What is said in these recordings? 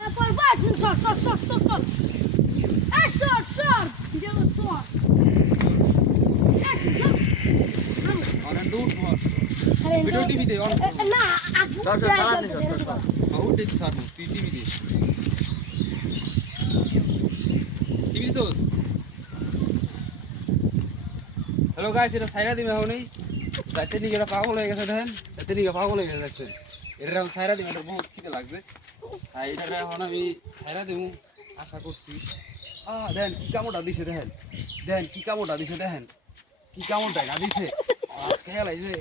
Poi vai, sor. Sor. Devo sor. অনেক দূর ঘর Aরে, ভিডিও টিভি দে অন না, আগু সর যাই সারা যাবে, দে এরকম সর করে। আউট দিছ সর টিভি দে টিভি তো হ্যালো গাইস এটা সাইরা দিমে হওনি রাতে নিয়ে এটা পাগল হয়ে গেছে দেখেন রাতে নিয়ে পাগল হয়ে গেছে দেখছেন এটা আমি সাইরা দিমে এটা বহুত খিদে লাগবে আর এটা এখন আমি সাইরা দিমু আশা করছি দেখেন কি কামড়টা দিছে দেখেন কি কামড়টা দিছে দেখেন কি কামড়টা না দিছে খেয়াল আইছে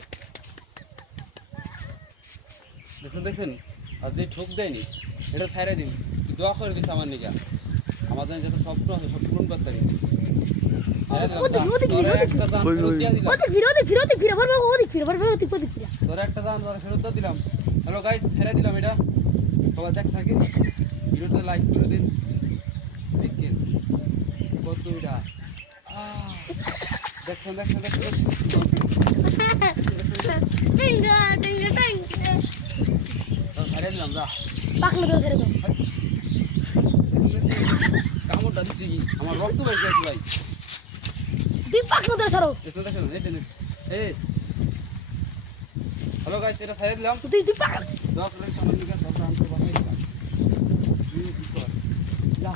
দেখছেন আর যে ঠোক দেয়নি এটা ছাইরা দিন দোয়া করে দিচ্ছে আমার নিকা আমার জন্য যত স্বপ্ন আছে সব পূরণ করতে পারি তোর একটা দান তোর ফেরত দিলাম হ্যালো গাইস ছেড়ে দিলাম এটা সবাই দেখ থাকে ভিডিওতে লাইক করে দিন দেখেন কত এটা দেখছেন ছেড়ে দিলাম যা পাকলে ধরে ছেড়ে দাও। কামড়টা দিচ্ছি কি আমার রক্ত বের করেছি ভাই তুই পাকলে ধরে ছাড়ো। দেখেন হ্যালো গাইস এটা ছেড়ে দিলাম তুই পাকলে। 10 লাখ সামান নিয়ে সব আনতে বানাই দিলাম যা